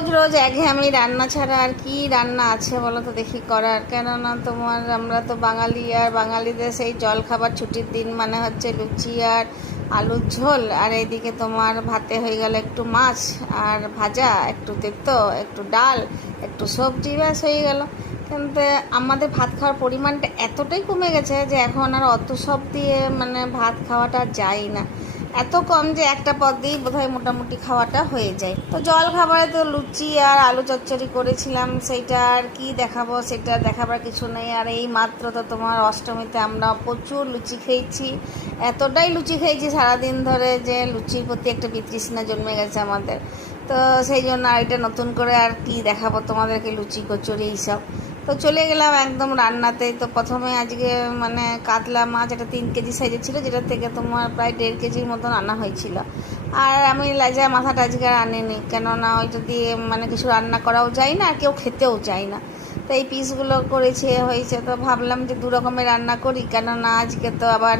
রোজ রোজ একঘেয়েমি রান্না ছাড়া আর কি রান্না আছে বলো তো দেখি করার। কেননা তোমার আমরা তো বাঙালি, আর বাঙালিদের সেই জল খাবার ছুটির দিন মানে হচ্ছে লুচি আর আলুর ঝোল, আর এইদিকে তোমার ভাতে হয়ে গেল একটু মাছ আর ভাজা, একটু তেতো, একটু ডাল, একটু সবজি, ব্যাস হয়ে গেল। কিন্তু আমাদের ভাত খাওয়ার পরিমাণটা এতটাই কমে গেছে যে এখন আর অত সব দিয়ে মানে ভাত খাওয়াটা যায় না। এত কম যে একটা পদ দিয়েই বোধহয় মোটামুটি খাওয়াটা হয়ে যায়। তো জল খাবারে তো লুচি আর আলু চচ্চড়ি করেছিলাম, সেইটা আর কি দেখাবো, সেটা দেখাবার কিছু নেই। আর এই মাত্র তো তোমার অষ্টমীতে আমরা প্রচুর লুচি খেয়েছি, এতটাই লুচি খেয়েছি সারাদিন ধরে যে লুচির প্রতি একটা বিতৃষ্ণা জন্মে গেছে আমাদের। তো সেই জন্য আর এটা নতুন করে আর কি দেখাবো তোমাদেরকে লুচি কচুরি এইসব। তো চলে গেলাম একদম রান্নাতে। তো প্রথমে আজকে মানে কাতলা মাছ, এটা 3 কেজি সাইজের ছিল, যেটা থেকে তোমার প্রায় 1.5 কেজির মতন আনা হয়েছিল। আর আমি লাজা মাথাটা আজকে আর আনিনি, কেননা ওইটা দিয়ে মানে কিছু রান্না করাও যায় না আর কেউ খেতেও চায় না। তো এই পিসগুলো করেছে হয়েছে, তো ভাবলাম যে 2 রকমের রান্না করি, কেননা আজকে তো আবার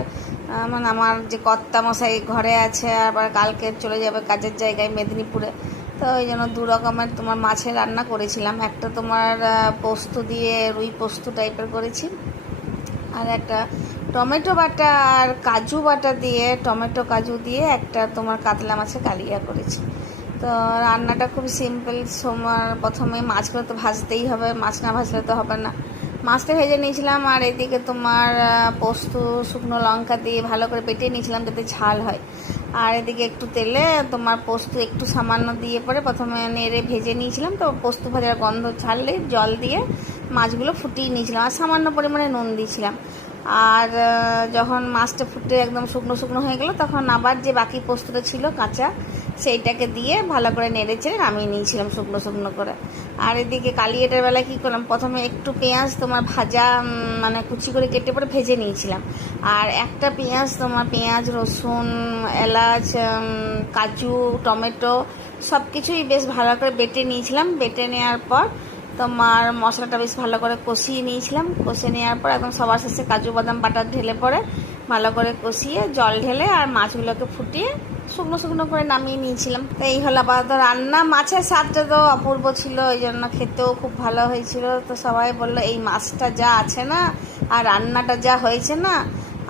মানে আমার যে কর্তা মশাই ঘরে আছে, আবার কালকে চলে যাবে কাজের জায়গায় মেদিনীপুরে। তো ওই জন্য 2 রকমের তোমার মাছের রান্না করেছিলাম। একটা তোমার পোস্ত দিয়ে রুই পোস্ত টাইপের করেছি, আর একটা টমেটো বাটা আর কাজু বাটা দিয়ে, টমেটো কাজু দিয়ে একটা তোমার কাতলা মাছের কালিয়া করেছি। তো রান্নাটা খুব সিম্পল। তোমার প্রথমে মাছগুলো তো ভাজতেই হবে, মাছ না ভাজলে তো হবে না। মাছটা ভেজে নিয়েছিলাম, আর এদিকে তোমার পোস্ত শুকনো লঙ্কা দিয়ে ভালো করে বেটে নিয়েছিলাম যাতে ঝাল হয়। আর এদিকে একটু তেলে তোমার পোস্ত একটু সামান্য দিয়ে পরে প্রথমে নেড়ে ভেজে নিয়েছিলাম। তো পোস্ত ভাজার গন্ধ ছাড়লে জল দিয়ে মাছগুলো ফুটিয়ে নিয়েছিলাম, আর সামান্য পরিমাণে নুন দিয়েছিলাম। আর যখন মাছটা ফুটে একদম শুকনো শুকনো হয়ে গেল, তখন আবার যে বাকি পোস্তটা ছিল কাঁচা, সেইটাকে দিয়ে ভালো করে নেড়ে চেড়ে নামিয়ে নিয়েছিলাম শুকনো শুকনো করে। আর এদিকে কালিয়াটার বেলায় কী করলাম, প্রথমে একটু পেঁয়াজ তোমার ভাজা মানে কুচি করে কেটে পরে ভেজে নিয়েছিলাম। আর একটা পেঁয়াজ তোমার পেঁয়াজ, রসুন, এলাচ, কাজু, টমেটো সব কিছুই বেশ ভালো করে বেটে নিয়েছিলাম। বেটে নেওয়ার পর তোমার মশলাটা বেশ ভালো করে কষিয়ে নিয়েছিলাম। কষিয়ে নেওয়ার পর একদম সবার শেষে কাজু বাদাম বাটা ঢেলে পরে ভালো করে কষিয়ে জল ঢেলে আর মাছগুলোকে ফুটিয়ে শুকনো শুকনো করে নামিয়ে নিয়েছিলাম। তো এই হলো আপাতত রান্না। মাছের স্বাদটা তো অপূর্ব ছিল, ওই জন্য খেতেও খুব ভালো হয়েছিল। তো সবাই বললো এই মাছটা যা আছে না আর রান্নাটা যা হয়েছে না,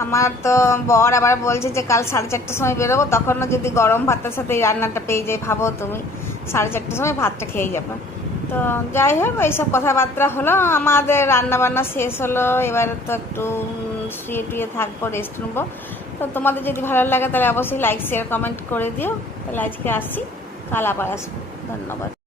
আমার তো বর আবার বলছে যে কাল 4:30টার সময় বেরোবো, তখনও যদি গরম ভাতের সাথে এই রান্নাটা পেয়ে যাই, ভাবো তুমি 4:30টার সময় ভাতটা খেয়ে যাবে। তো যাই হোক, এইসব কথাবার্তা হলো, আমাদের রান্নাবান্না শেষ হলো। এবারে তো একটু শুয়ে টুয়ে থাকবো, রেস্ট নেবো। তো তোমাদের যদি ভালো লাগে তাহলে অবশ্যই লাইক শেয়ার কমেন্ট করে দিও। তাহলে আজকে আসছি, কাল আবার আসবো। ধন্যবাদ।